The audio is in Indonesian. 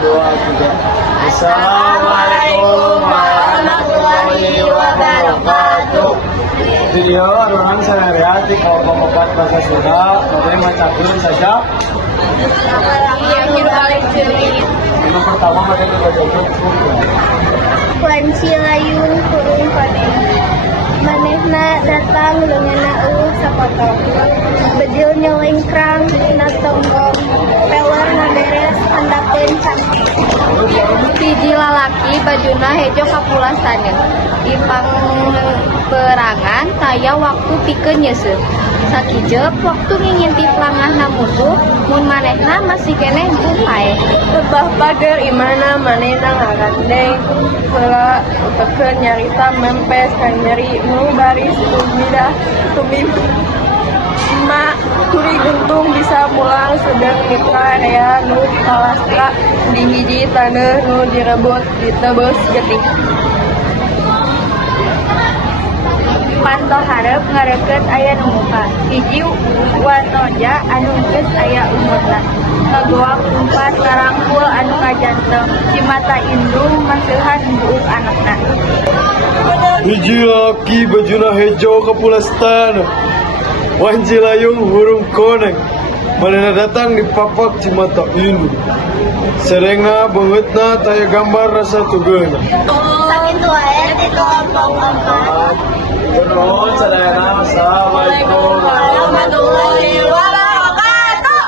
2, 3. Assalamualaikum warahmatullahi wabarakatuh. Video orang sehari-hari kelompok 4 bahasa Sunda, mulai mencakup saja. Yang pertama pada kita coba Wancilayun kurung paneh manehna datang leungeunna eueuh sapotong bedil nyelengkrang dina tonggong pewer ngaberes handapkeun cantik hiji lalaki bajuna hejo kapulastaneun di pangperangan taya waktu pikeun nyeuseuh sakijep waktu ngintip langahna musuh mun manehna masih keneh bumpae tebah pager imana manehna ngagandeng heula utekeun nyarita mempes ka nyeri nu baris tumidah mak turi gentung bisa pulang sedang nikah ya nu kalastra di hiji taneuh nu direbut ditebeus getih panto hareup ngareukeut aya nu muka hiji watoja anu geus aya umurna ngagoak umpat ngarangkul anu ngajanteng cimata indung maseuhan buuk anakna hiji laki bajuna hejo kapulastana wancilayung hurung koneng manehna datang di papak cimata indung serenga beungeutna taya gambar rasa tugeuna sakitu wae ti kelompok 4 Terus, Assalamualaikum warahmatullahi wabarakatuh.